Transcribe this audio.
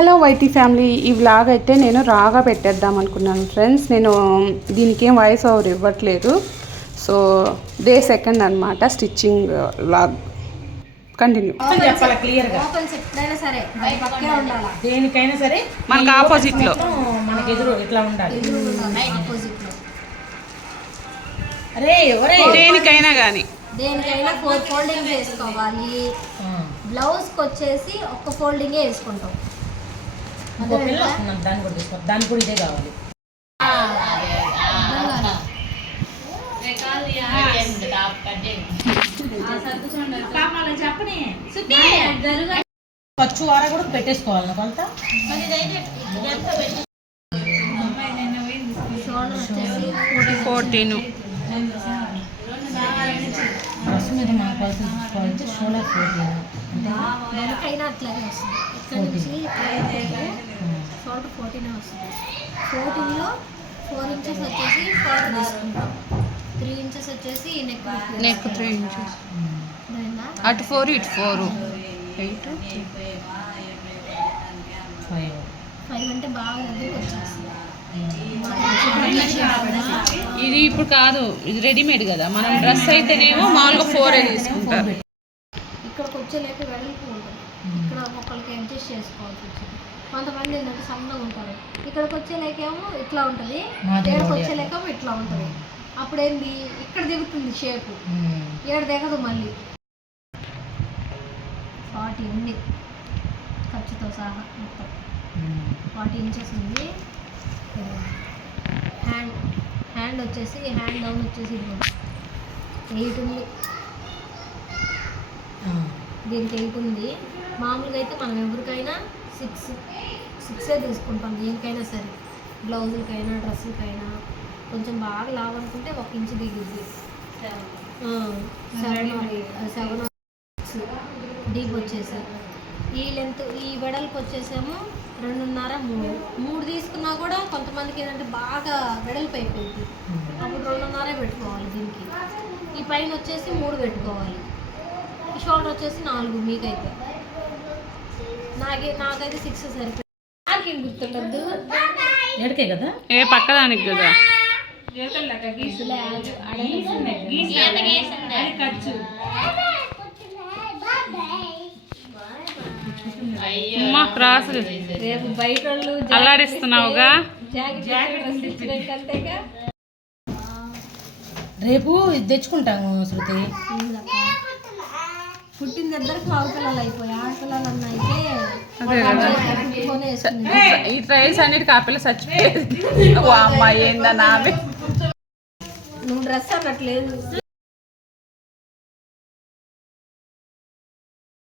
Hello YT family, ఈ vlog అయితే నేను రాగా పెట్టేద్దాం అనుకున్నాను ఫ్రెండ్స్. నేను దీనికి ఏం వాయిస్ ఓవర్ ఇవ్వట్లేదు. సో డే సెకండ్ అనమాట స్టిచ్చింగ్ వ్లాగ్. కంటిన్యూ. చెప్పాలి క్లియర్గా. దేనికైనా సరే మనకు ఆపోజిట్లో మనకి ఎదురు ఇట్లా ఉండాలి. దేనికైనా కానీ దేనికైనా 4 ఫోల్డింగ్ వేసుకోవాలి. బ్లౌజ్కి వచ్చేసి ఒక్క ఫోల్డింగే వేసుకుంటాం. దాన్ని కూడా తీసుకో, దానికి కూడా ఇదే కావాలి. ఖర్చు వార కూడా పెట్టేసుకోవాలి కొంత. డ్రెస్ మీద మా కోసం తీసుకోవాలంటే షోల్డర్ 14 వెనకైనా అట్లాగే వస్తుంది. ఇక్కడ నుంచి షోల్డర్ 14 వస్తుంది. 14లో 4 ఇంచెస్ వచ్చేసి షోల్డర్ తీసుకుంటాం. 3 ఇంచెస్ వచ్చేసి నెక్ 3 ఇంచెస్, అటు 4 ఇటు 4 8 5 అంటే బాగా దగ్గరికి వచ్చేస్తుంది. ఇది ఇప్పుడు కాదు, ఇది రెడీమేడ్ కదా. మనం డ్రెస్ అయితేనేమో మామూలుగా 4 తీసుకుంటారు. ఇక్కడికి వచ్చేలేక వెడల్పు ఉంటుంది. ఇక్కడ ఒక్కొక్కరికి అడ్జస్ట్ చేసుకోవాల్సి వచ్చింది. కొంతమంది ఏంటంటే సన్నగా ఉంటారు. ఇక్కడికి వచ్చేలేకేమో ఇట్లా ఉంటుంది, ఇక్కడికి వచ్చేలేకేమో ఇట్లా ఉంటుంది. అప్పుడు ఏంది ఇక్కడ దిగుతుంది షేపు, ఇక్కడ దిగదు. మళ్ళీ 40 ఉంది ఖర్చుతో సహా మొత్తం 40 ఇంచెస్ ఉంది. హ్యాండ్ వచ్చేసి హ్యాండ్ డౌన్ వచ్చేసి 8 ఉంది. దీనికి 8 ఉంది. మామూలుగా అయితే మనం ఎవరికైనా 6 తీసుకుంటాం. దేనికైనా సరే, బ్లౌజులకైనా డ్రెస్సులకైనా. కొంచెం బాగా లావు అనుకుంటే 1 ఇంచు దిగుద్ది. 7 డీప్ వచ్చేసి ఈ లెంత్, ఈ వెడల్పు వచ్చేసేమో 2.5 3 తీసుకున్నా కూడా కొంతమందికి ఏంటంటే బాగా వెడల్పు అయిపోయింది. అప్పుడు 2.5 పెట్టుకోవాలి. దీనికి ఈ పైన వచ్చేసి 3 పెట్టుకోవాలి. ఈ షోల్డర్ వచ్చేసి 4. మీకైతే నాకైతే 6 సరిపోయింది. నాకేం గుర్తుండద్దు, ఎడకే కదా, ఏ పక్కదానికి కదా. రేపు బయట అల్లాడిస్తున్నావుగా. రేపు ఇది తెచ్చుకుంటాము శృతి. పుట్టిన దగ్గరకు ఆడపిల్లలు అయిపోయి, ఆడపిల్లలు అన్న అయితే ఈ ట్రైల్స్ అన్నిటికీ ఆ పిల్ల చచ్చిపోయేది. అమ్మాయి ఏందన్నా నువ్వు డ్రెస్ అన్నట్లేదు.